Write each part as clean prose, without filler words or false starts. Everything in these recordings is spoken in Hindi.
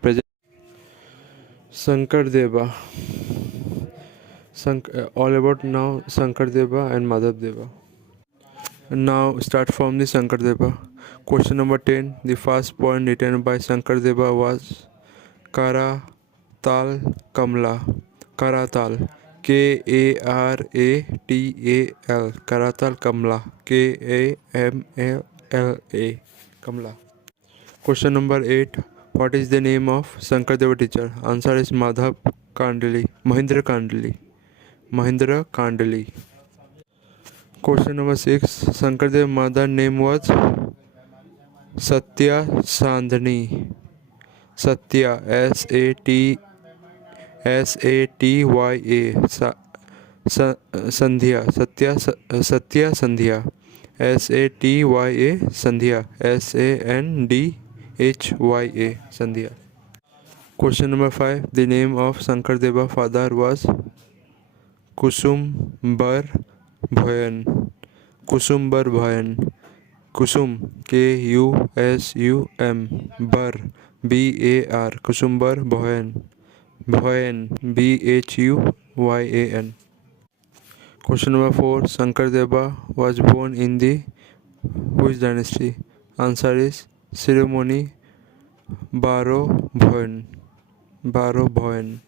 Present. Sankardeva. All about now Sankardeva and Madhavdeva. Now start from the Sankardeva. Question number 10. The first poem written by Sankardeva was Kara Tal Kamla. Karatal. Karatal. Karatal Kamla. Kamla. Kamla. Question number 8. What is the name of Sankardeva teacher? Answer is Madhav Kandali. Mahindra Kandali. Mahindra Kandali. Question number 6. Sankardev mother name was Satya Sandhani. Satya Satya Sandhya. Satya Sandhya. Satya Sandhya. Sandhya. Sandhya. Question number 5. The name of Sankardeva father was Kusumbar Bhayan. Kusumbar Bhayan. Kusum Kusum Bar Bar Kusumbar Bhayan. Bhayan Bhuyan. Question number 4. Sankardeva was born in the which dynasty? Answer is Ceremony Baro Bhayan. Baro Bhayan.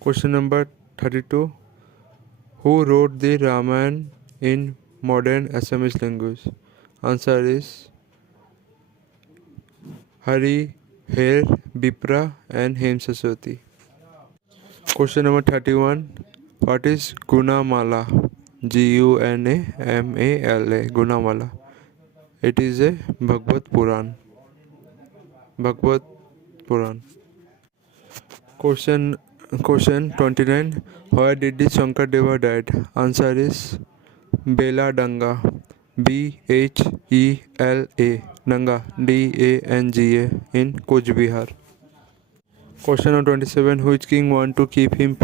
Question number 32. Who wrote the Ramayana in modern Assamese language? Answer is Hari Her Bipra and Hemsaswati. Question number 31. What is Gunamala? Gunamala. Gunamala. It is a Bhagavad Puran. Bhagavad Puran. Question 29. Where did the Shankardeva died? Answer is Bela Danga. Bhela Danga. Danga in Coach Bihar. Question number 27. Which king want to keep him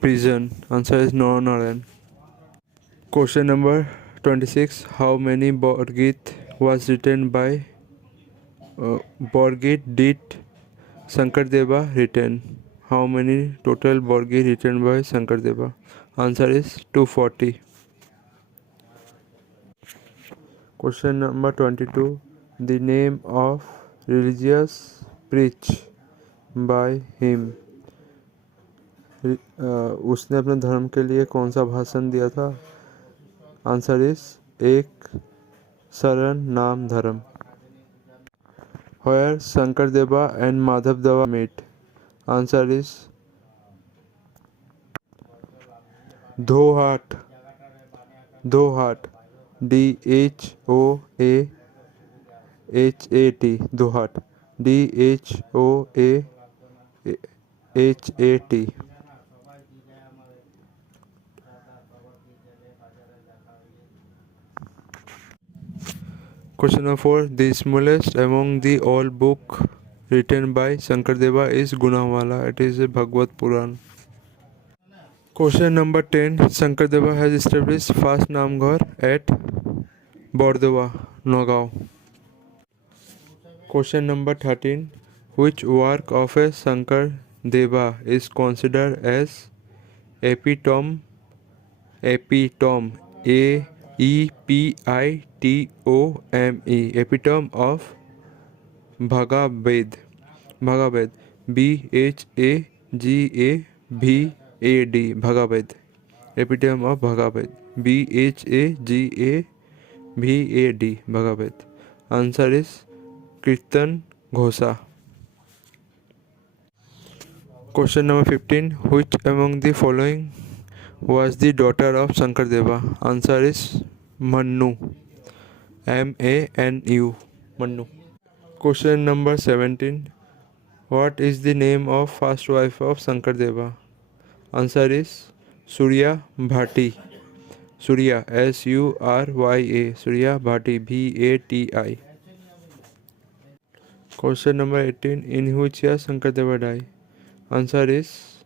prison? Answer is Narayan. Question number 26. How many Borgit was written by Borgit did Sankardeva written? How many total Borgit written by Sankardeva? Answer is 240. Question number 22. The name of religious preach by him. उसने अपने धर्म के लिए कौन सा भाषण दिया था? आंसर इज एक शरण नाम धर्म. Where Sankardeva and Madhavdeva meet? Answer is Dhohat. Dhohat. Dhoat. Dhohat. Dhoat. Question number 4. The smallest among the all book written by Sankardeva is Gunamala. It is a Bhagavad Puran. Question number 10. Sankardeva has established first Namghar at Bordova, Nagaon. Question number 13. Which work of a Sankardeva is considered as epitome? Epitome. Epitome of Bhagavad. Bhagavad. Bhagavad. Bhagavad. Epitome of Bhagavad. Bhagavad. Bhagavad. Answer is Kirtan Ghosa. Question number 15. Which among the following was the daughter of Sankardeva? Answer is Manu. Manu. Manu. Question number 17. What is the name of first wife of Sankardeva? Answer is Surya Bhati. Surya. Surya. Surya Bhati. Bhati. Question number 18. In which year Sankardeva died? Answer is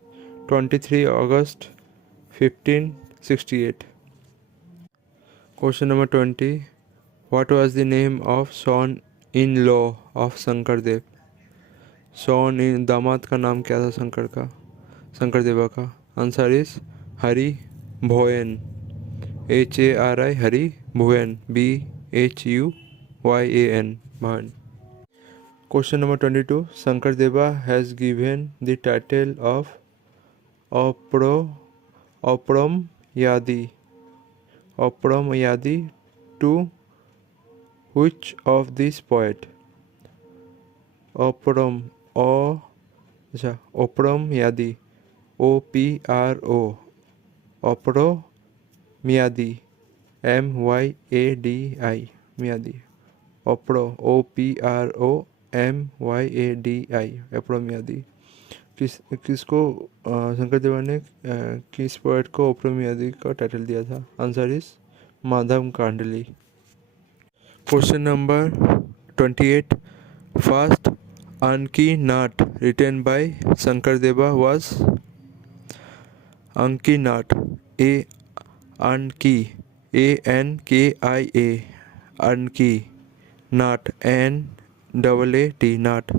23 August 1568. Question number 20. What was the name of son-in-law of Sankardev? Son in दामाद का नाम क्या था शंकर देवा का? Answer is Hari Bhoyan, HARI Hari Bhuvan, BHUYAN Bhawan. Question number 22. Shankardeva has given the title of Opram Yadi to which of these poet? Opram Yadi, OPRO, Opro Myadi, MYADI, Myadi, Opro, OPRO MYADI, अप्रोम्यादी। किसको शंकर देवा ने किस पोएट को अप्रोम्यादी का टाइटल दिया था? Answer is Madhav Kandali. Question number 28. First Anki Naat written by Shankar Deva was? अंकी नाट, ANKI अंकी नाट, NAAT नाट,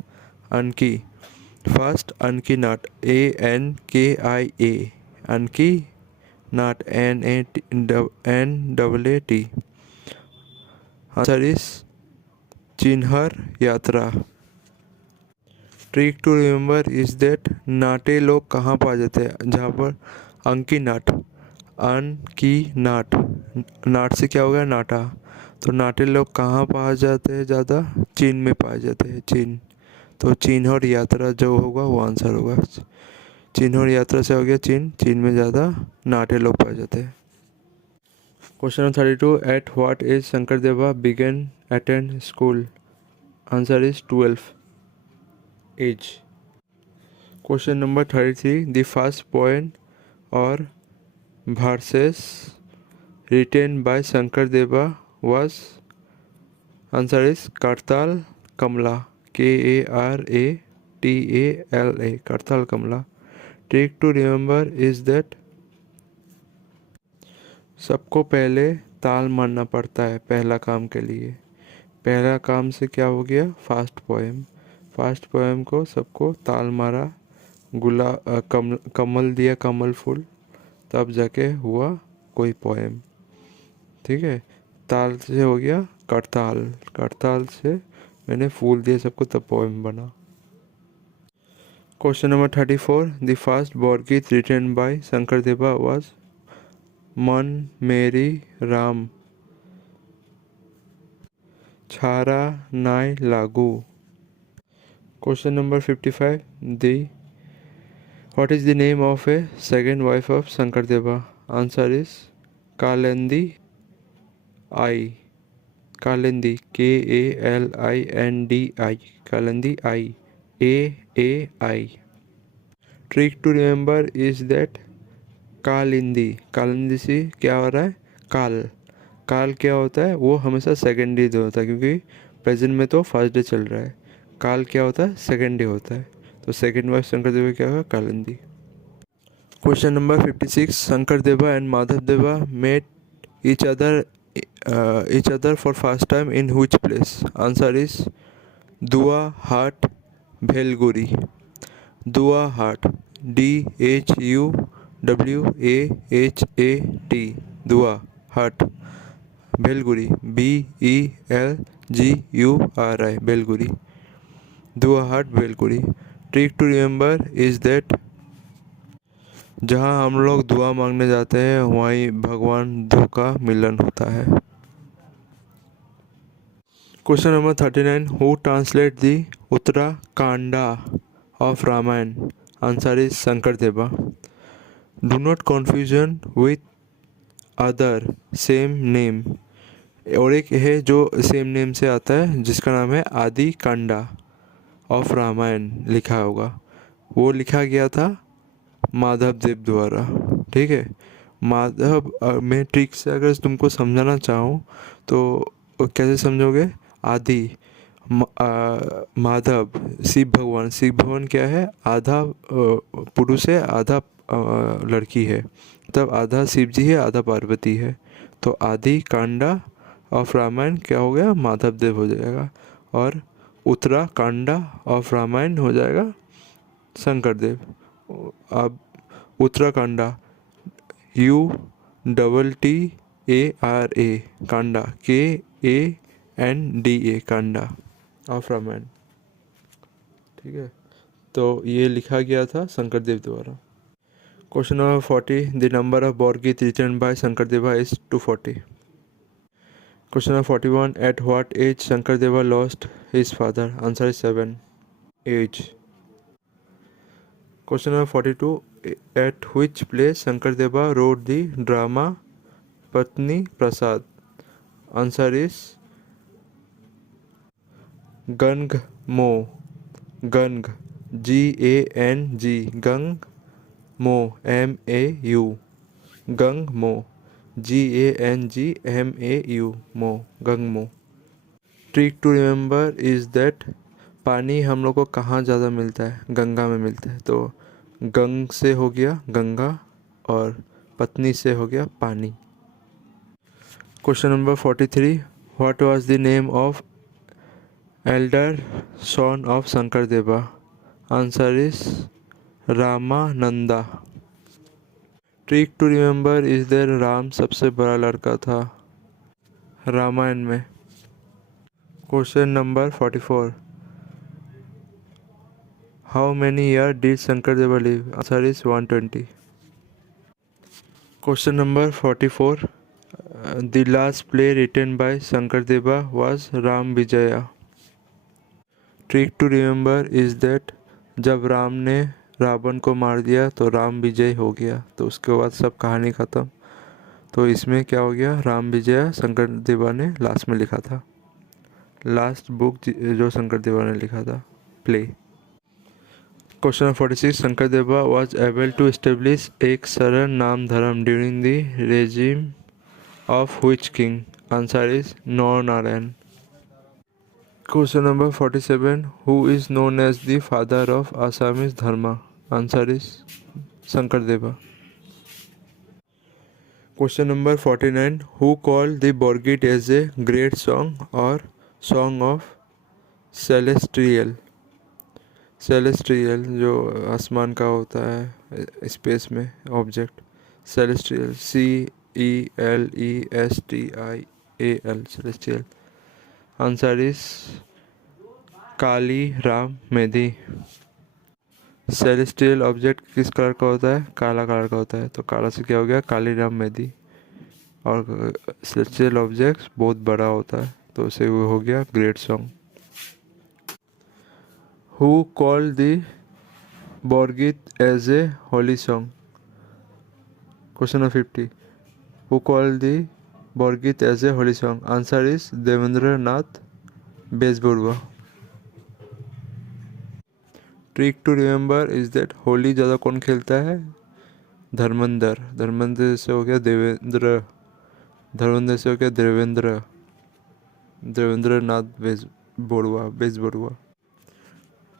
अंकी। First Anki Naat, ANKIA Ankia Naat, NAAT। Answer is Chihna Yatra. Trick to remember is that नाटे लोग कहाँ पाए जाते हैं? जहाँ पर अंकी नाट नाट से क्या हो गया? नाटा। तो नाटे लोग कहाँ पाए जाते हैं ज़्यादा? चीन में पाए जाते हैं, चीन। तो चीन और यात्रा जो होगा वो आंसर होगा। चीन और यात्रा से हो गया चीन में ज़्यादा नाटे लोग पाए जाते हैं। Question number 32. At what age Shankar Deva began attend school? Answer is 12 age. Question number 33. The first poem और verses written by Shankar Deva was? Answer is Kartal Kamla, KARATALA, Kartal Kamla. Trick to remember is that सबको पहले ताल मारना पड़ता है पहला काम के लिए। पहला काम से क्या हो गया? फास्ट पोएम को सबको ताल मारा, कमल दिया, कमल फूल, तब जाके हुआ कोई पोएम। ठीक है, ताल से हो गया करताल से मैंने फूल दिए सबको, तब पोएम बना। Question number 34. The first Borgeet written by Shankar Deva was? मन मेरी राम, छारा नाय लागू। Question number 55. What is the name of a second wife of Shankar Deva? Answer is Kalindi I. Kalindi, KALINDI, Kalindi I, AAI. Trick to remember is that Kalindi से क्या हो रहा है? काल क्या होता है? वो हमेशा सेकेंड डे होता है, क्योंकि प्रेजेंट में तो फर्स्ट डे चल रहा है। काल क्या होता है? सेकेंड डे होता है। तो सेकेंड वाइफ शंकर देवा क्या होगा? कालिंदी। Question number 56. शंकर देवा एंड माधव देवा met each other for first time in which place? Answer is Dua Hat, Bhelguri. Dua Hat, DHUWAHAT, Dua Hat, Bhelguri, BELGURI, Bhelguri. Dua Hat, Bhelguri. Trick to remember is that जहाँ हम लोग दुआ मांगने जाते हैं वहीं भगवान ध्रुव का मिलन होता है। Question number 39. Who translate the Uttarakanda of Ramayana? Answer is Shankar Deva. Do not confusion with other same name. और एक है जो सेम नेम से आता है जिसका नाम है आदि कांडा ऑफ रामायण लिखा होगा, वो लिखा गया था माधव देव द्वारा। ठीक है, माधव मैं ट्रिक से अगर तुमको समझाना चाहूँ तो कैसे समझोगे? आदि माधव, शिव भगवान क्या है? आधा पुरुष है, आधा लड़की है, तब आधा शिव जी है, आधा पार्वती है। तो आदि कांडा ऑफ रामायण क्या हो गया? माधव देव हो जाएगा। और उत्तराकांडा ऑफ रामायण हो जाएगा शंकरदेव। अब Uttarakanda UTTARA Kanda KANDA Kanda of Ramayana. ठीक है, तो ये लिखा गया था शंकरदेव द्वारा। Question number 40, the number of Borgeet written by Shankardeva is 240। Question number 41, at what age Shankardeva lost his father? Answer is 7 age. Question number 42, at which place Shankardeva wrote the drama Patni Prasad? Answer is Gangmau. Gang GANG Gangmau MAU Gangmau GANGMAU Mau Gangmau. Trick to remember is that पानी हम लोग को कहाँ ज़्यादा मिलता है? गंगा में मिलता है। तो गंग से हो गया गंगा और पत्नी से हो गया पानी। Question number 43, what was the name of elder son of Shankardeva? Answer is Ramananda. Trick to remember is that Ram सबसे बड़ा लड़का था रामायण में। Question number 44, how many year did Shankardeva live? Answer is 120। Question number 44, the last play written by Shankardeva was Ram Vijaya. Trick to remember is that जब राम ने रावण को मार दिया तो राम विजय हो गया, तो उसके बाद सब कहानी ख़त्म। तो इसमें क्या हो गया? राम विजय शंकरदेवा ने लास्ट में लिखा था, लास्ट बुक जो शंकरदेवा ने लिखा था, play. Question 46, Shankardeva was able to establish Ek Saran Naam Dharma during the regime of which king? Answer is Naranarayan. Question number 47, who is known as the father of Assamese dharma? Answer is Shankardeva. Question number 49, who called the Borgeet as a great song और सॉन्ग ऑफ सेलेस्ट्रियल? सेलेस्ट्रियल जो आसमान का होता है स्पेस में object, celestial CELESTIAL celestial. Answer is Kali Ram Modi. Celestial object किस कलर का होता है? काला कलर का होता है, तो काला से क्या हो गया? काली राम मेदी। और सेलेस्टियल ऑब्जेक्ट बहुत बड़ा होता है, तो उसे वो हो गया great song. Who called the Borgeet as a holy song? Question number 50, who called the Borgeet as a holy song? Answer is Devendra Nath Bezbaruah. Trick to remember is that Holi ज़्यादा कौन खेलता है? धर्मेंद्र। धर्मेंद्र से हो गया देवेंद्र, धर्मेंद्र से हो गया Devendra, Devendra Nath Bezbaruah.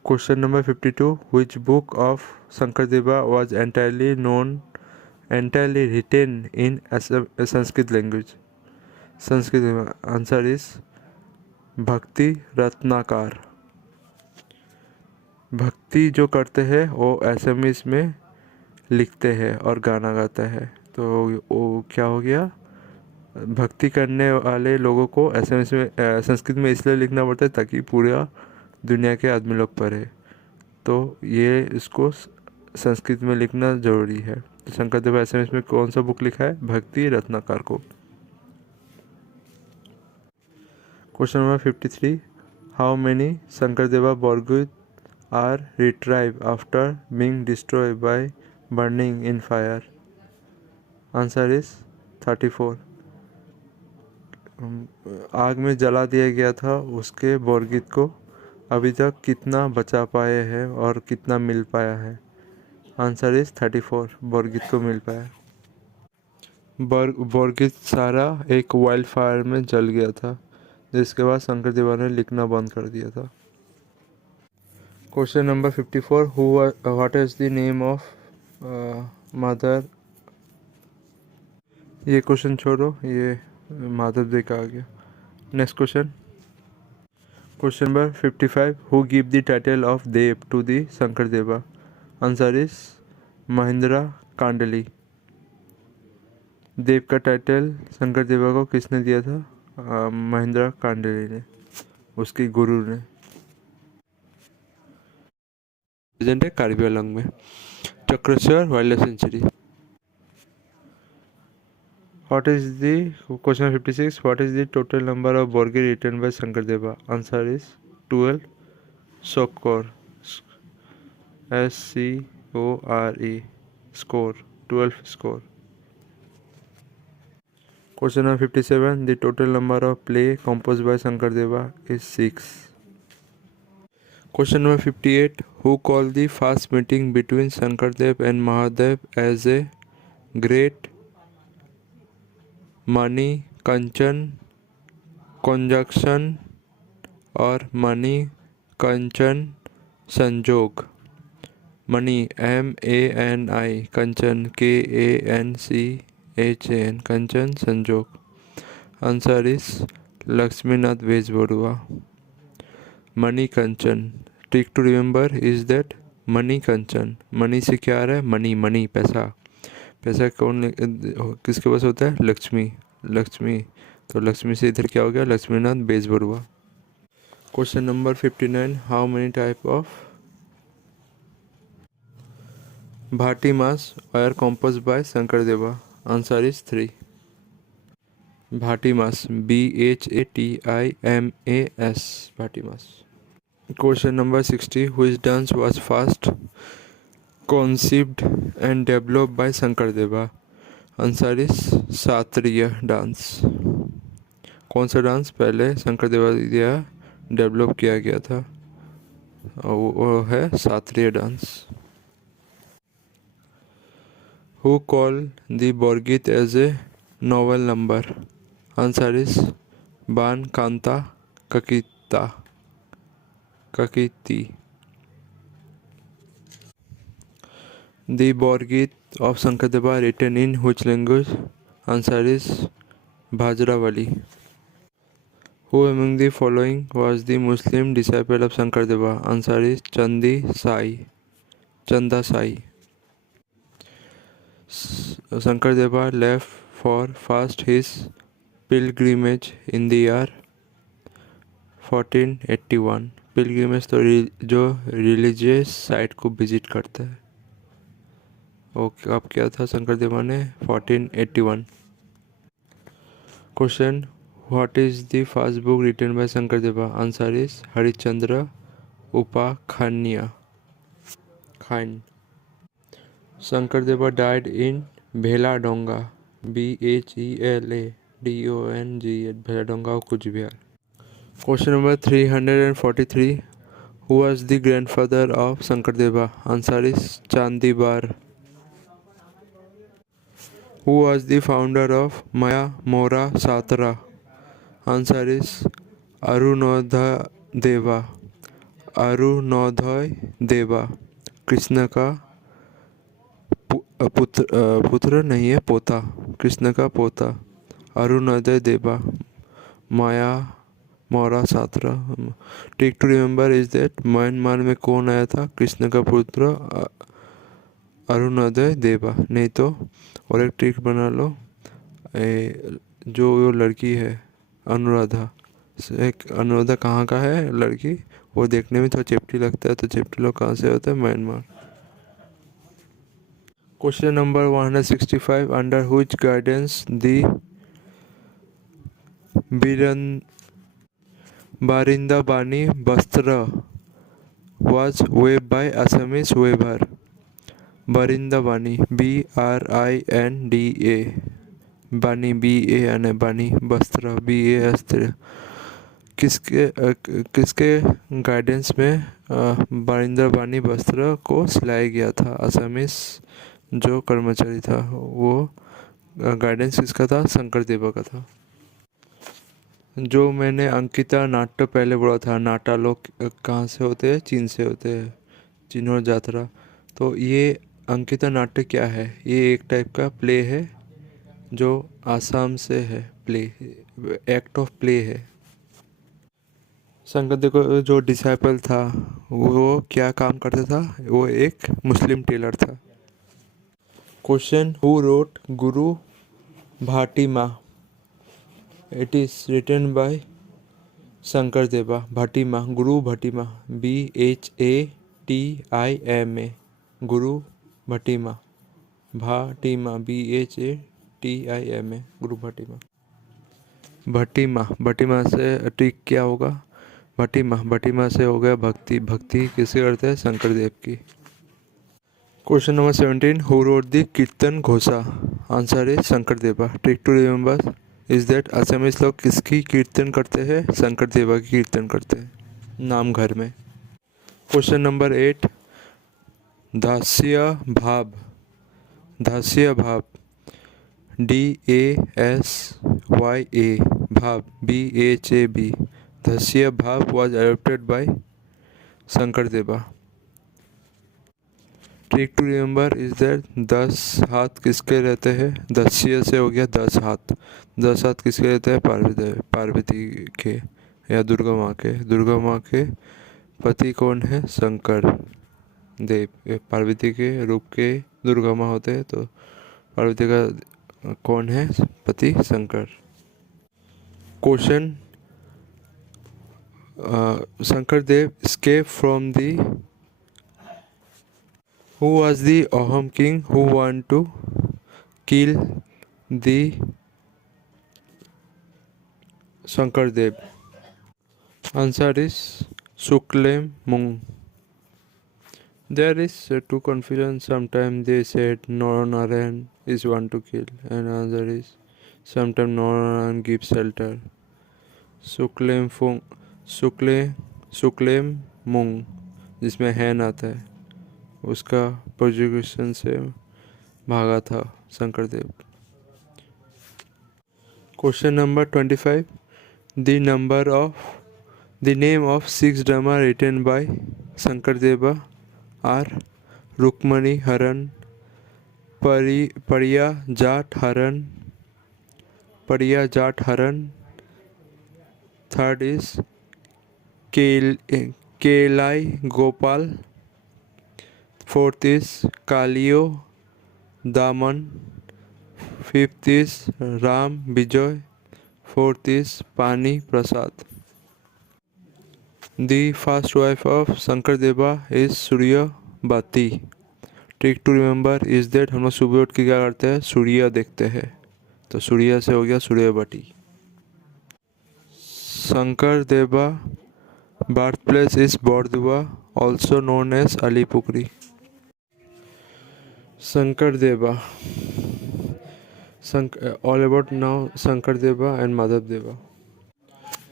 Question number 52, which book of Shankardeva was entirely written in Sanskrit language? Sanskrit में। आंसर इज भक्ति रत्नाकर। भक्ति जो करते हैं वो एसएमएस में लिखते हैं और गाना गाता है, तो वो क्या हो गया? भक्ति करने वाले लोगों को एसएमएस में संस्कृत में इसलिए लिखना पड़ता है ताकि पूरा दुनिया के आदमी लोग पढ़े, तो ये इसको संस्कृत में लिखना ज़रूरी है। तो शंकरदेव एसएमएस में कौन सा बुक लिखा है? भक्ति रत्नाकर को। Question number 53, how many Shankardeva Borgeet are retrieve after being destroyed by burning in fire? Answer is 34। आग में जला दिया गया था उसके बरगीत को अभी तक कितना बचा पाए हैं और कितना मिल पाया है? आंसर इज 34 बरगीत को मिल पाया। बरगीत सारा एक वाइल्ड फायर में जल गया था, जिसके बाद शंकरदेवा ने लिखना बंद कर दिया था। Question number 54, what is the name of mother? ये क्वेश्चन छोड़ो, ये माधव जी का आ गया। Next question. Question number 55. Who give the title of Dev to the Shankardeva? Answer is Mahindra Kandali. देव का टाइटल शंकरदेवा को किसने दिया था? महेंद्र कांडली ने, उसके गुरु ने। प्रेजेंट है कार्बी आंगलॉन्ग में। Chakreshwar wild life sanctuary. What is the question 56? What is the total number of Borgi written by Shankardeva? Answer is 12 score. SCORE score 12 score. Question number 57. The total number of play composed by Shankardeva is 6. Question number 58. Who called the first meeting between Shankardev and Mahadev as a great Mani Kanchan conjunction or Mani Kanchan Sanjog? Mani MANI, Kanchan KANCHAN, Kanchan Sanjog. Answer is Lakshminath Vezbarua. Mani Kanchan. Trick to remember is that Mani Kanchan. Money से क्या आ रहा है? मनी, मनी, पैसा। पैसा कौन किसके पास होता है? लक्ष्मी, लक्ष्मी। तो लक्ष्मी से इधर क्या हो गया? Lakshminath Bezbaruah. Question number 59. How many type of Bhatimas are composed by Shankardeva? Answer is 3. Bhatimas BHATIMAS, Bhatimas. Question number 60. Which dance was first conceived and developed by Shankardeva? Answer is शास्त्रीय डांस। कौन सा डांस पहले शंकरदेवा द्वारा डेवलप किया गया था? वो है शास्त्रीय dance. Who called the Borgit as a novel number? Answer is Ban Kanta Kakiti. The Borgit of Shankardeva written in which language? Answer is Bhajravali. Who among the following was the Muslim disciple of Shankardeva? Answer is Chanda Sai. Shankardeva left for first his pilgrimage in the year 1481. Pilgrimage तो जो रिलीजियस साइट को विजिट करता है। ओके, अब क्या था शंकरदेवा ने? 1481। Question. What is the first book written by Shankardeva? Answer is Harishchandra Upakhyan. Shankardeva died in Bheladonga, BHELADONGA, Bheladonga, कुछ Bihar. Question number 343. Who was the grandfather of Shankardeva? Answer is Chandibar. Who was the founder of Maya Mora Satra? Answer is Arunodhay Deva। Krishna का पुत्र नहीं है, पोता, कृष्ण का पोता Arunoday Deva, Maya Mora Satra. Trick to remember is that Myanmar में कौन आया था? कृष्ण का पुत्र अरुणोदय देवा। नहीं तो और एक ट्रिक बना लो, जो वो लड़की है अनुराधा, अनुराधा कहाँ का है लड़की? वो देखने में थोड़ा चेप्टी लगता है, तो चेप्टी लोग कहाँ से होता है? Myanmar. Question number 165. Under which guidance the Barindabani Bastra was weaved by Assamese weaver? Barindabani, BRINDA, Bani, BAN, Bani, Bastra, BA, किसके गाइडेंस में बारिंदाबानी वस्त्र को सिलाया गया था? असमीस जो कर्मचारी था, वो गाइडेंस किसका था? शंकरदेवा का था। जो मैंने अंकिता नाट्य पहले बोला था, नाटा लोग कहाँ से होते हैं? चीन से होते हैं, चिन्होर जात्रा। तो ये अंकिता नाट्य क्या है? ये एक टाइप का प्ले है जो आसाम से है। प्ले, एक्ट ऑफ प्ले है। शंकरदेव का जो डिसाइपल था वो क्या काम करता था? वो एक मुस्लिम टेलर था। Question, who wrote Guru Bhatima? It is written by Shankardeva. Bhatima, Guru Bhatima, BHATIMA, Guru भाटिमा, भाटिमा, BHATIMA, गुरु भाटिमा। भटिमा, भटिमा से ठीक क्या होगा? भटिमा, भटिमा से हो गया भक्ति। भक्ति किसे करते हैं? शंकरदेव की। Question number 17, who wrote the Kirtan Ghosha? Answer is Shankardeva. Trick to remember is that Assamese लोग किसकी कीर्तन करते हैं? शंकरदेवा की कीर्तन करते हैं नाम घर में। क्वेश्चन नंबर 8, दास्य भाव, दास्य भाव, DASYA, भाव, BHAB, दास्य भाव was adopted by Shankardeva. Trick to remember is that 10 हाथ किसके रहते हैं? दस्य से हो गया 10 हाथ। 10 हाथ किसके रहते हैं? पार्वती के या दुर्गा माँ के। दुर्गा माँ के पति कौन है? शंकर देव। पार्वती के रूप के दुर्गा माँ होते हैं, तो पार्वती का कौन है पति? Shankar. Question, Sankardev escaped from the, who was the Ahom king who wanted to kill the Shankardev? Answer is Suklem-Mung. There is two confusion. Sometimes they said Naranarayan is one to kill, and answer is sometimes Naranarayan gives shelter. Suklenmung जिसमें हैन आता है, उसका प्रोजिक्यूशन से भागा था Shankardev. Question number 25, the name of 6 drama written by Shankardeva are Rukmini Haran, Parijat Haran, third is Keli Gopal, fourth is Kaliya Daman, fifth is Ram Vijay, fourth is Patni Prasad. The first wife of Shankardeva is Suryavati. Trick to remember is that हम लोग सुबह उठ के क्या करते हैं? सूर्य देखते हैं, तो सूर्य से हो गया Suryavati. Shankardeva birth place is Bordowa, also known as Alipuri. Shankardeva, all about now Shankardeva and Madhavdeva.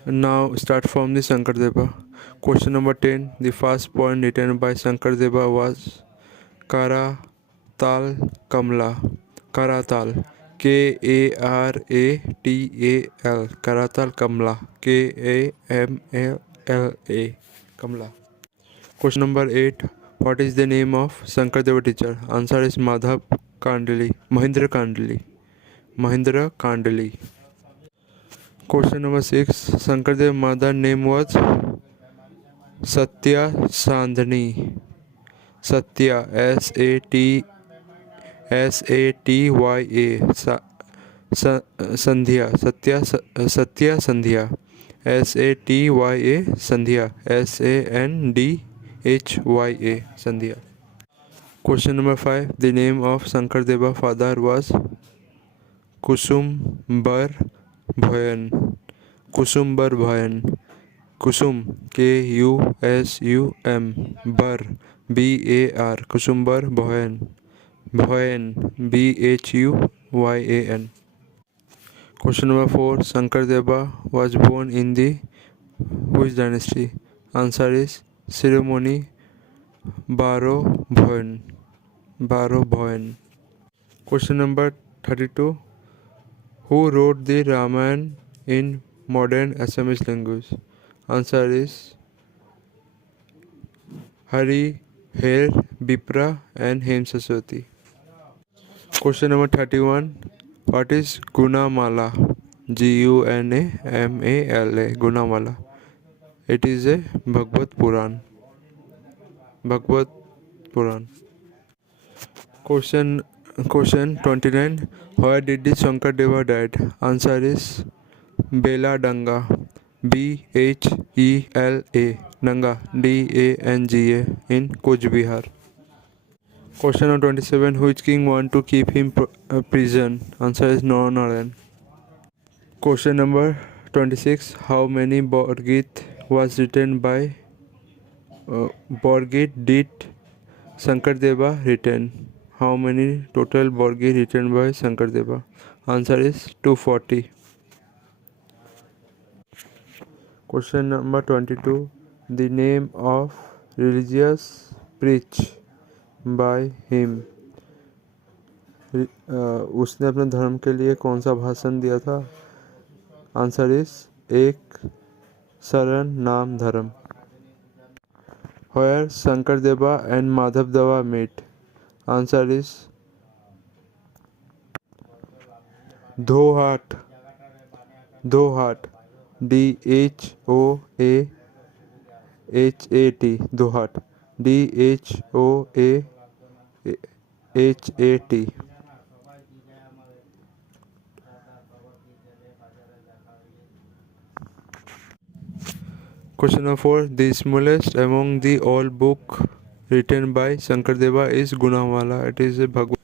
Now start from the Shankardeva. Question number 10, the first poem written by Shankardeva was Karatal Kamla. Karatal, KARATAL, Karatal Kamla, KAMLA, Kamla. Question number 8, what is the name of Shankardeva teacher? Answer is Madhav Kandli, Mahindra Kandli, Mahindra Kandli. Question number 6, Shankardev mother name was Satya Sandhani. Satya, SATYA, Sandhya, Satya Sandhya, SATYA Sandhya, SANDHYA Sandhya. Question number 5, the name of Shankardeva father was Kusumbar Bhayan. Kusumbar Bhayan. Kusum, KUSUM, Bar, BAR, Kusumbar Bhayan. Bhayan, BHUYAN. Question number 4, Shankardeva was born in the which dynasty? Answer is Ceremony Baro Bhayan. Baro Bhayan. Question number 32, who wrote the Ramayana in modern Assamese language? Answer is Hari Her Bipra and Hem Saswati. Question number 31, what is Gunamala? GUNAMALA, Gunamala. It is a Bhagavad Puran. Bhagavad Puran. Question 29. Where did the Shankardeva died? Answer is Beladanga. Bhela Nanga Danga in Coach Bihar. Question number 27. Which king want to keep him prison? Answer is Naranaran. Question number 26. How many Borgit was written by Borgit did Shankardeva written? How many total Borgit written by Shankardeva? Answer is 240. Question number 22. The name of religious preach by him. उसने अपने धर्म के लिए कौन सा भाषण दिया था? आंसर इज एक शरण नाम धर्म. Where Shankardeva and Madhavdeva meet? Answer is Dhohat. Dhohat. Dhoahat. Dhohat. Dhoahat. Question number 4. The smallest among the all book written by Shankardeva is Gunamala. It is a Bhagavad.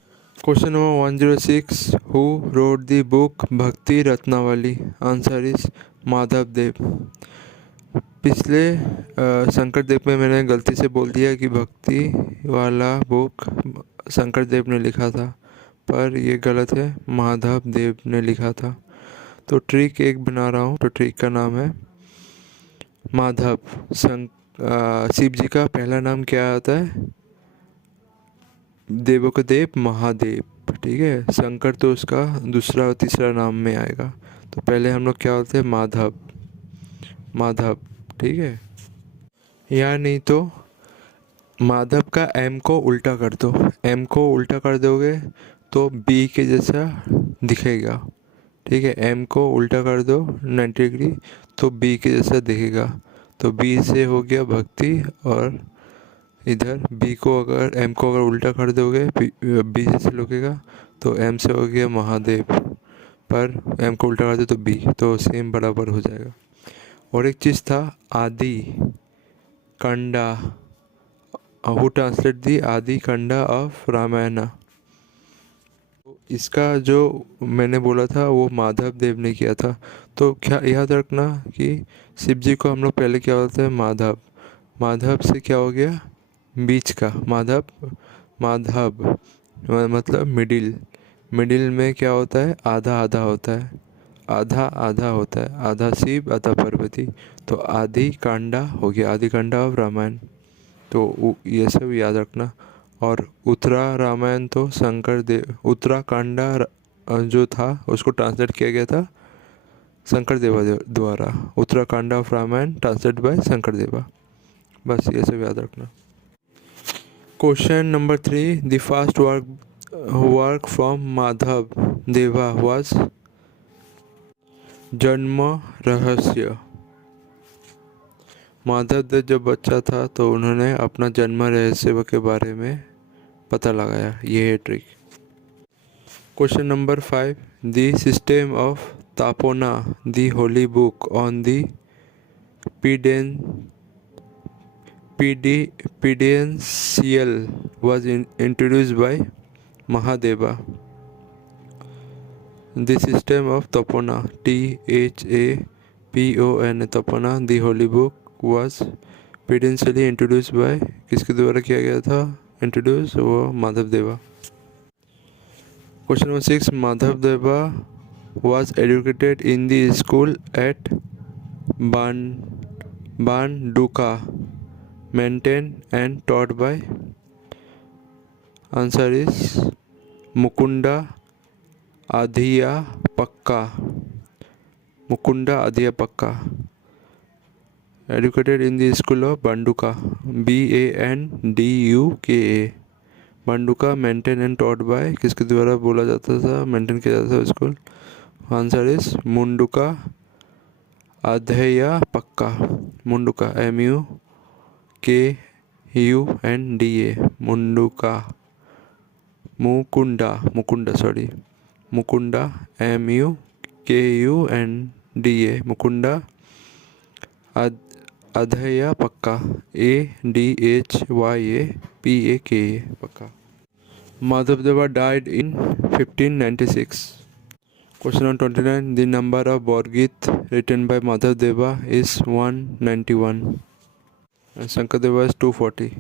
Question number 106. Who wrote the book Bhakti Ratnavali? Answer is Madhav देव. पिछले शंकर देव में मैंने गलती से बोल दिया कि भक्ति वाला बुक शंकर देव ने लिखा था, पर ये गलत है, माधव देव ने लिखा था. तो ट्रिक एक बना रहा हूँ. तो ट्रिक का नाम है माधव. शिव जी का पहला नाम क्या आता है? देवों के देव महादेव. ठीक है. शंकर तो उसका दूसरा और तीसरा नाम में आएगा. तो पहले हम लोग क्या बोलते हैं? माधव. माधव. ठीक है. या नहीं तो माधव का एम को उल्टा कर दो. एम को उल्टा कर दोगे तो बी के जैसा दिखेगा. ठीक है. एम को उल्टा कर दो 90 डिग्री तो बी के जैसा दिखेगा. तो बी से हो गया भक्ति, और इधर बी को अगर एम को अगर उल्टा कर दोगे बी जैसे लगेगा तो एम से हो गया महादेव, पर एम को उल्टा कर दो तो बी, तो सेम बराबर हो जाएगा. और एक चीज़ था आदि कंडा. हु ट्रांसलेट दी आदि कंडा ऑफ रामायण. इसका जो मैंने बोला था वो माधव देव ने किया था. तो क्या याद रखना कि शिव जी को हम लोग पहले क्या बोलते हैं? माधव. माधव से क्या हो गया? बीच का. माधव. माधव मतलब मिडिल. मिडिल में क्या होता है? आधा आधा होता है. आधा आधा होता है. आधा शिव आधा पार्वती. तो आदि कांडा हो गया. आदि कांडा ऑफ रामायण. तो ये सब याद रखना. और उत्तरा रामायण तो शंकर देव. उत्तराकांडा जो था उसको ट्रांसलेट किया गया था शंकर देवा द्वारा. Uttarakanda of Ramayana translate by Shankar Deva. बस ये सब याद रखना. Question number 3. The first work from Madhav Deva was Janma रहस्य. माधव देव जब बच्चा था तो उन्होंने अपना जन्म रहस्य के बारे में पता लगाया. ये है trick. Question number 5. The system of Tapona the holy book on the Pedential was introduced by Mahadeva. The system of Tapona, Thapona, Tapona, the holy book was pedentially introduced by किसके द्वारा किया गया था? इंट्रोड्यूस वो माधव देवा. Question number 6. माधव देवा was educated in the school at Banduka, maintained and taught by. Answer is Mukunda Adhiyapakka. Mukunda Adhiyapakka. Educated in the school of Banduka. Banduka. Banduka maintained and taught by किसके द्वारा बोला जाता था? मेंटेन किया जाता था स्कूल. आंसर इज मुंडुका अधेय पक्का, मुंडुका MUKUNDA मुंडुका, मुकुंडा मुकुंडा MUKUNDA मुकुंडा, अधेय पक्का ADHYAPAKA पक्का। Madhavdeva died in 1596. Question number 29. The number of Borgit written by Madhavdeva is 191 and Shankardeva is 240.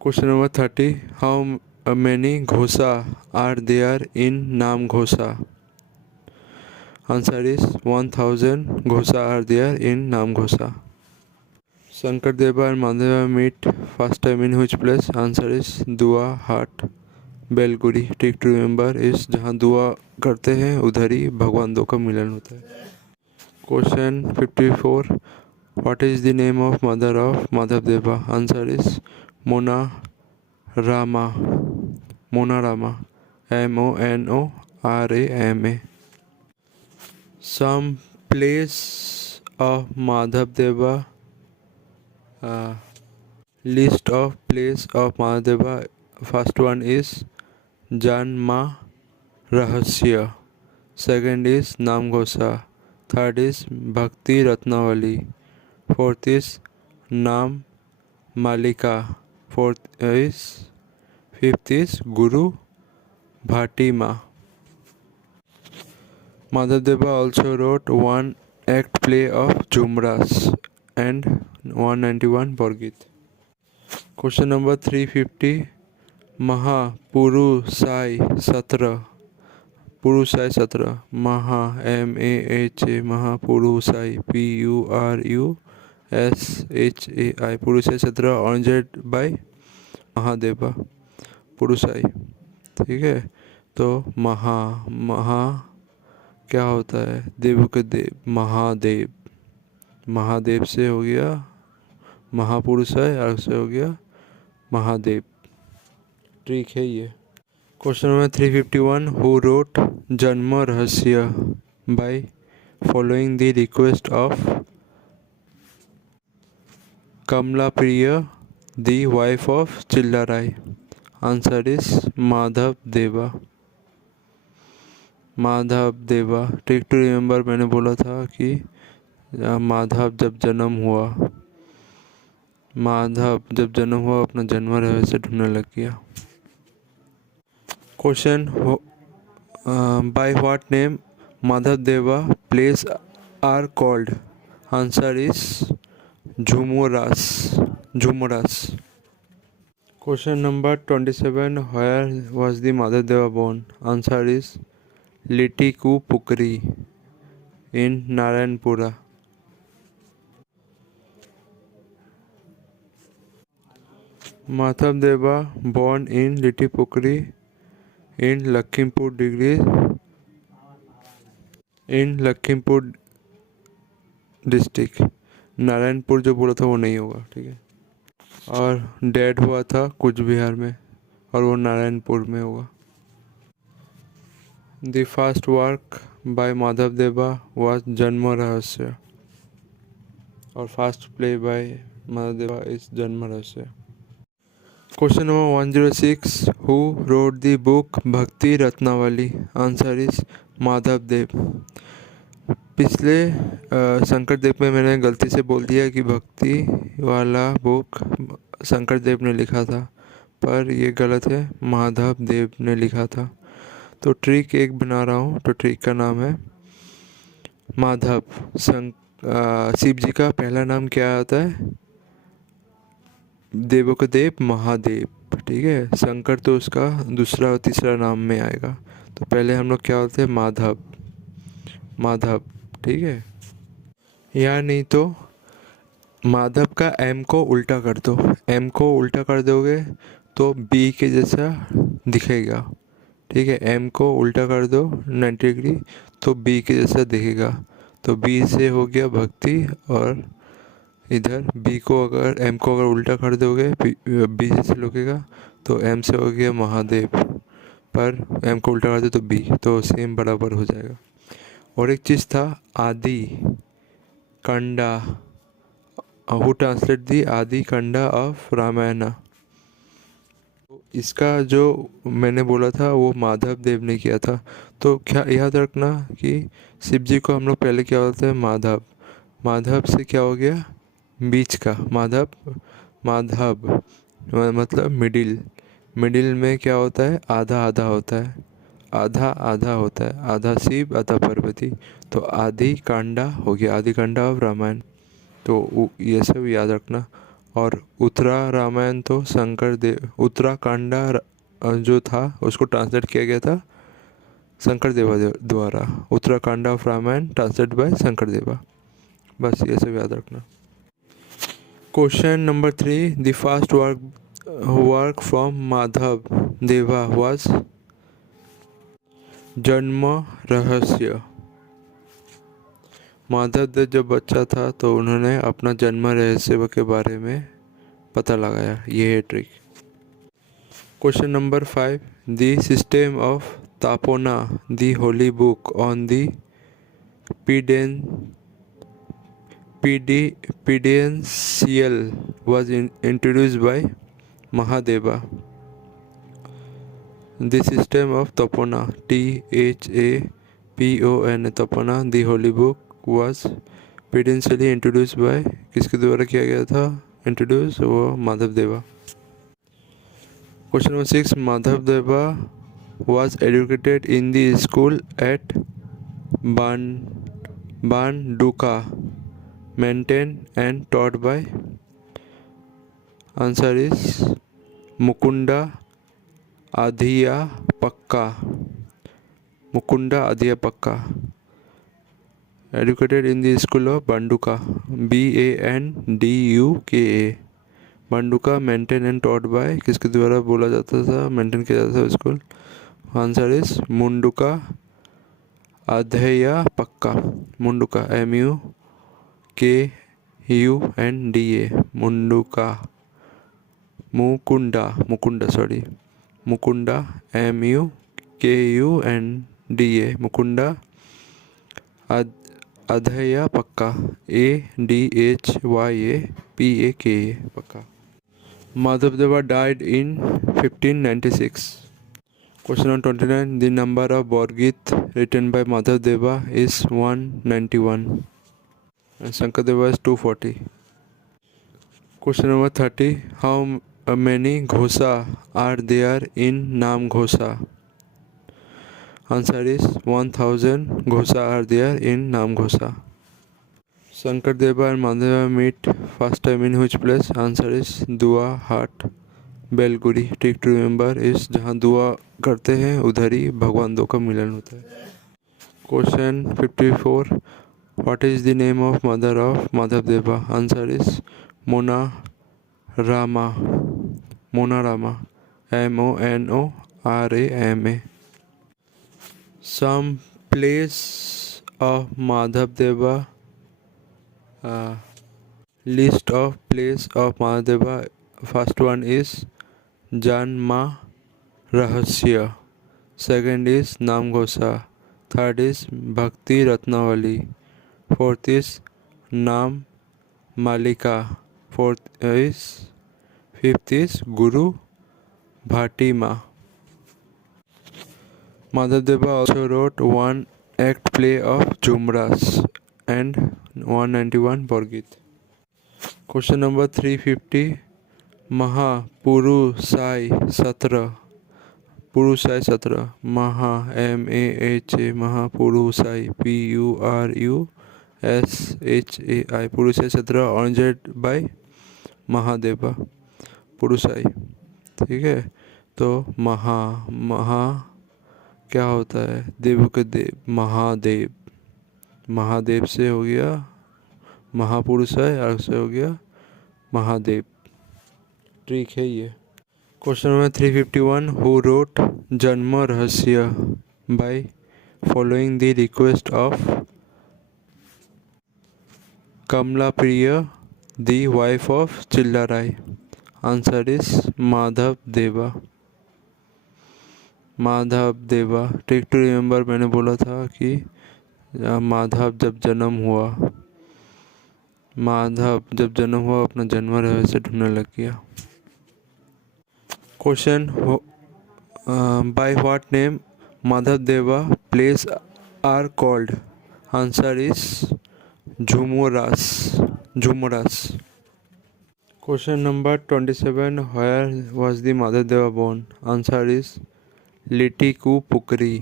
Question number 30. How many Ghosa are there in Nam Ghosa? Answer is 1000 Ghosa are there in Nam Ghosa. Shankardeva and Madhavdeva meet first time in which place? Answer is दुआ हाट बेलगुड़ी। टिक टू रिमेंबर इस जहाँ दुआ करते हैं उधर ही भगवान दो का मिलन होता है। Question 54. What is the name of mother of Madhavdeva? Answer is Monorama MONORAMA। Some place of Madhavdeva, list of place of Madhavdeva. First one is Janma Rahasya, second is Namghosa, third is Bhakti Ratnavali, fourth is Nam Malika, fifth is Guru Bhatima. Madhavdeva also wrote one act play of Jumras and 191 Borgit. Question number 350. महापुरुषाय सत्र महा MAHA महापुरुषाय PURUSHAI पुरुषाय सत्र ऑर्गेनाइज्ड बाय महादेवा पुरुषाय। ठीक है, तो महा क्या होता है? देवों के देव महादेव से हो गया महापुरुषाय और से हो गया महादेव। ठीक है ये। Question number 351. Who wrote Janma Rahasya by following the request of Kamala Priya the wife of Chilarai? Answer is Madhavdeva. Trick to remember मैंने बोला था कि माधव जब जन्म हुआ अपना जन्म रहस्य ढूंढने लग गया। Question by what name Madhavdeva place are called? Answer is Jhumuras. Question number 27. Where was the Madhavdeva born? Answer is Letekupukhuri in Narayanpur. Madhavdeva born in Littipukri in Lakhimpur district. Narayanpur जो बोला था वो नहीं होगा, ठीक है। और डेड हुआ था कुछ बिहार में और वो नारायणपुर में होगा। The first work by Madhavdeva was Janma Rahasya और first play by Madhavdeva is Janma Rahasya. Question number 106. Who wrote the book Bhakti Ratnavali? Answer is Madhavdev. पिछले शंकरदेव में मैंने गलती से बोल दिया कि भक्ति वाला बुक शंकरदेव ने लिखा था, पर ये गलत है, माधवदेव ने लिखा था। तो ट्रिक एक बना रहा हूँ, तो ट्रिक का नाम है माधव। शिव जी का पहला नाम क्या आता है? देवों के देव महादेव, ठीक है। शंकर तो उसका दूसरा और तीसरा नाम में आएगा। तो पहले हम लोग क्या बोलते हैं? माधव, ठीक है। या नहीं तो माधव का M को उल्टा कर दो। M को उल्टा कर दोगे तो B के जैसा दिखेगा, ठीक है। M को उल्टा कर दो 90 डिग्री तो B के जैसा दिखेगा। तो B से हो गया भक्ति और इधर B को अगर M को अगर उल्टा कर दोगे B जैसे लगेगा तो M से हो गया महादेव, पर M को उल्टा कर दो तो B, तो सेम बराबर हो जाएगा। और एक चीज़ था आदि, Kanda. Who translate the Adi Kanda of Ramayana? इसका जो मैंने बोला था वो माधव देव ने किया था। तो क्या याद रखना कि शिव जी को हम लोग पहले क्या बोलते हैं, माधव। माधव से क्या हो गया, बीच का माधव। माधव मतलब मिडिल। मिडिल में क्या होता है, आधा आधा होता है। आधा आधा होता है, आधा शिव आधा पार्वती। तो आदि कांडा हो गया, आदि कांडा ऑफ रामायण। तो ये सब याद रखना। और उत्तरा रामायण तो शंकर देव, उत्तराकांडा जो था उसको ट्रांसलेट किया गया था शंकर देवा द्वारा। Uttarakanda of Ramayana translate by Shankar Deva. बस ये सब याद रखना। Question number 3, the first work from Madhav Deva was Janma रहस्य। माधव देव जब बच्चा था तो उन्होंने अपना जन्म रहस्य के बारे में पता लगाया। ये है trick. Question number 5, the system of Tapona the holy book on the Pidential was introduced by Mahadeva. The system of Tapona, Thapona, Tapona, the holy book was prudentially introduced by, किसके द्वारा किया गया था इंट्रोड्यूस, वो माधव देवा। क्वेश्चन नंबर 6, माधव देवा was educated in the school at Banduka, maintained and taught by, answer is Mukunda Adhiyapakka. Mukunda Adhiyapakka. Educated in the school of Banduka, Banduka. Banduka, maintained and taught by, किसके द्वारा बोला जाता था, मेंटेन किया जाता था स्कूल। आंसर इज मुंडुका अध्ययपक्का। मुंडुका MUKUNDA। मुंडुका। मुकुंडा मुकुंडा MUKUNDA। मुकुंडा अध्ययपक्का ADHYAPAKA पक्का। Madhav Deva died in 1596. Question number 29. The number of Borgit written by Madhav Deva is 191 and Shankar Deva is 240. Question number 30. How many Ghosa are there in Nam Ghosa? Answer is 1000 Ghosa are there in Nam Ghosa. Shankar Deva and Madhava meet first time in which place? Answer is दुआ हाट बेलगुड़ी। ट्रिक टू रिमेंबर इस, जहाँ दुआ करते हैं उधर ही भगवान दो का मिलन होता है। Question 54, what is the name of mother of Madhav Deva? Answer is Monorama. MONORAMA। Some place of Madhav Deva, list of place of Mahadeva. First one is Janma Rahasya, second is Namghosa, third is Bhakti Ratnavali, fourth is Nam Malika, fifth is Guru Bhatima. Madhav Deva also wrote one act play of Jumras and 191 Borgit. Question number 350, महापुरुषाय सत्र। पुरुषाय सत्र, MAHA महापुरुषाय PURUSHAI पुरुषाय सत्र ऑर्गेनाइज्ड बाय महादेवा। पुरुषाय, ठीक है। तो महा क्या होता है, देव के देव, महादेव। महादेव से हो गया महापुरुष है, और से हो गया महादेव। ट्रिक है ये। Question number 351, who wrote Janma Rahasya by following the request of Kamala Priya the wife of Chilarai? Answer is Madhav Deva. Madhav देवा। ट्रिक टू रिमेंबर, मैंने बोला था कि माधव जब जन्म हुआ माधव जब जन्म हुआ अपना जन्म रहस्य ढूंढने लग गया। Question, by what name Madhav Deva place are called? Answer is Jhumuras. Question number 27, where was the Madhav Deva born? Answer is Letekupukhuri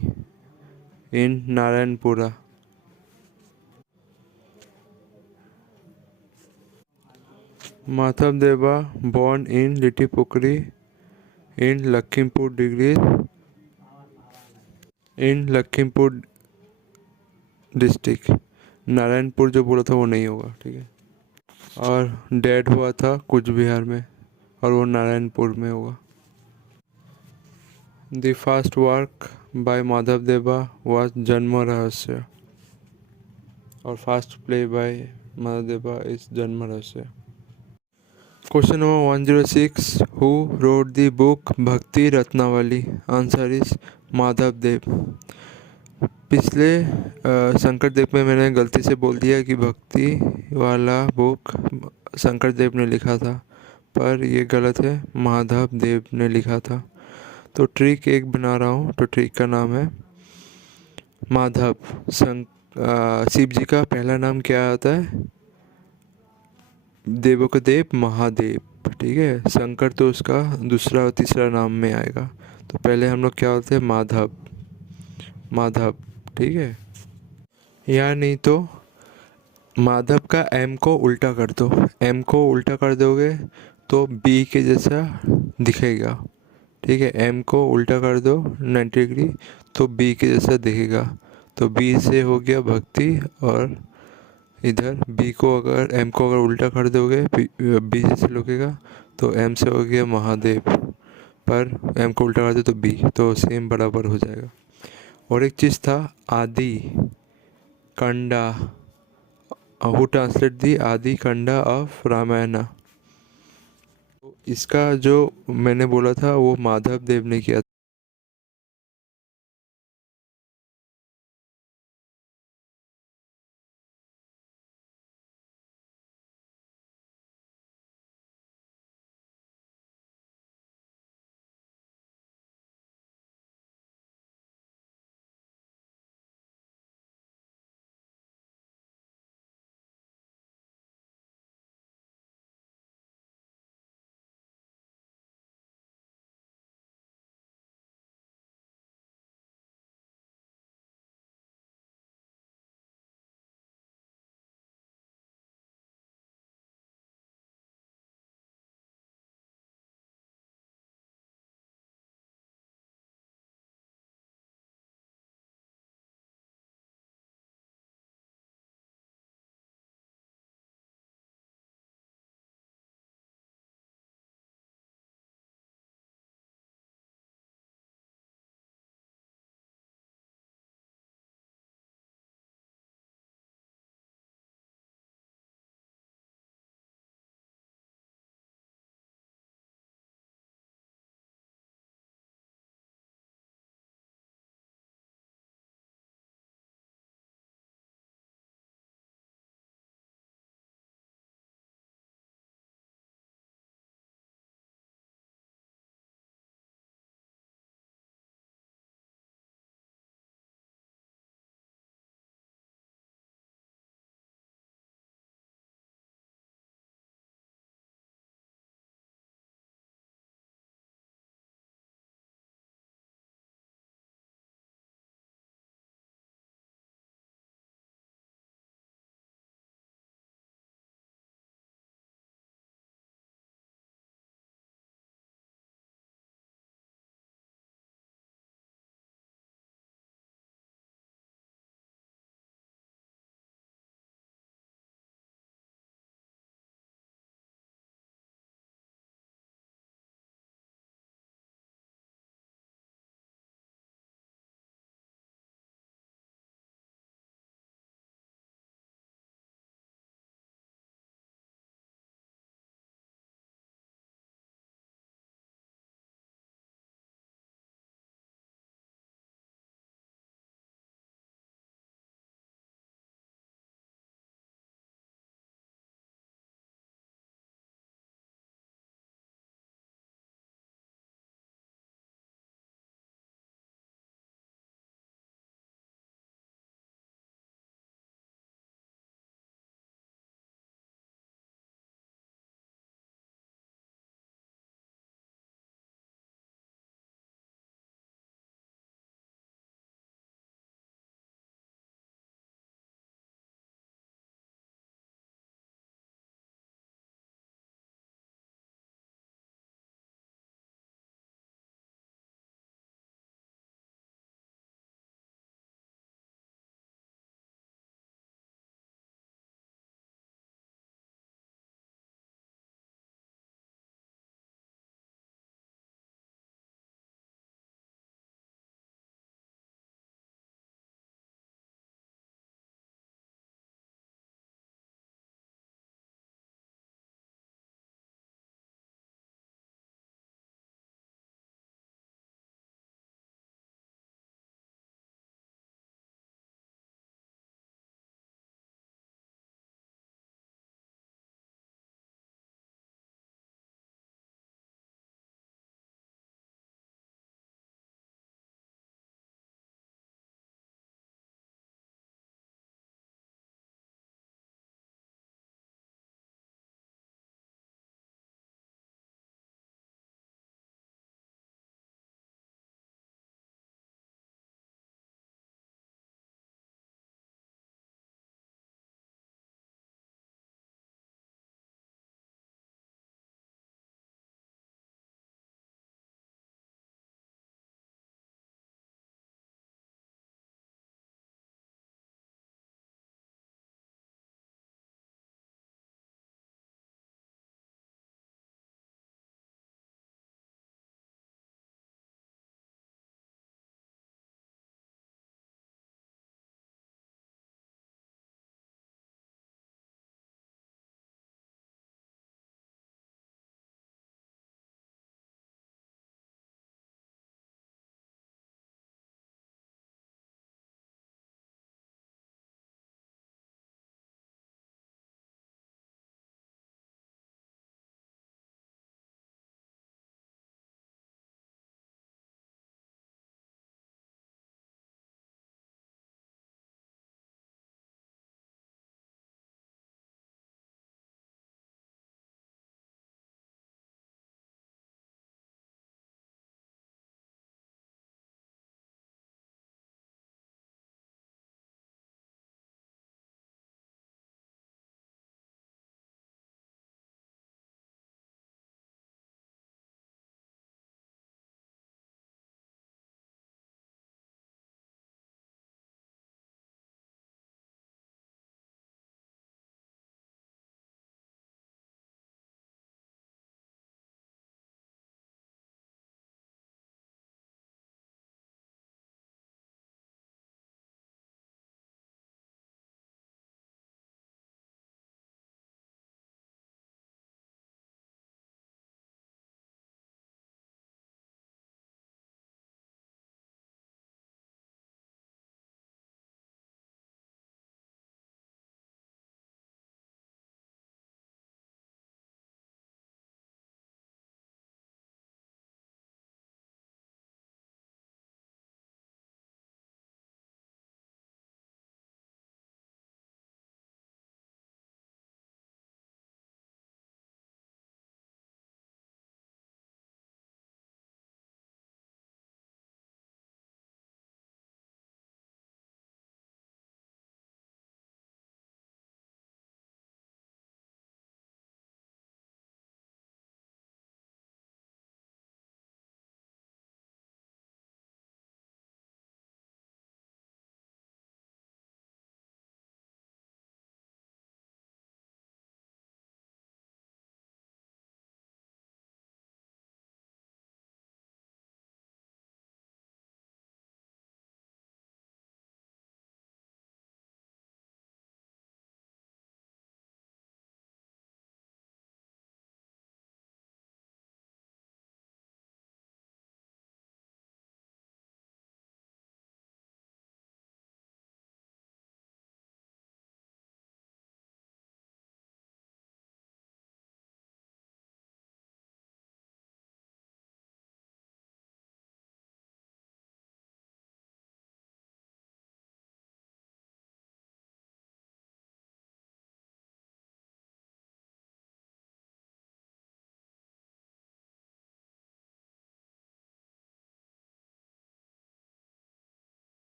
in Narayanpur. Madhav Deva born in Littipukri in Lakhimpur district. Narayanpur जो बोला था वो नहीं होगा, ठीक है। और डेड हुआ था कूच बिहार में और वो नारायणपुर में होगा। The first work bye Madhav Deva was Janma Rahasya और फर्स्ट प्ले बाय माधव देवा is Janma Rahasya. Question number 106, who wrote the book Bhakti Ratnavali? Answer is Madhav देव। पिछले शंकर देव में मैंने गलती से बोल दिया कि भक्ति वाला बुक शंकर देव ने लिखा था, पर ये गलत है, माधव देव ने लिखा था। तो ट्रिक एक बना रहा हूँ, तो ट्रिक का नाम है माधव। शिव जी का पहला नाम क्या आता है? देवों के देव महादेव, ठीक है। शंकर तो उसका दूसरा और तीसरा नाम में आएगा। तो पहले हम लोग क्या बोलते हैं? माधव, ठीक है। या नहीं तो माधव का एम को उल्टा कर दो। एम को उल्टा कर दोगे तो बी के जैसा दिखेगा, ठीक है। एम को उल्टा कर दो 90 डिग्री तो बी के जैसा दिखेगा। तो बी से हो गया भक्ति, और इधर बी को अगर एम को अगर उल्टा कर दोगे बी जैसे लगेगा तो एम से हो गया महादेव, पर एम को उल्टा कर दो तो बी, तो सेम बराबर हो जाएगा। और एक चीज़ था आदि कंडा, हु ट्रांसलेट दी आदि कंडा ऑफ रामायणा। इसका जो मैंने बोला था वो माधव देव ने किया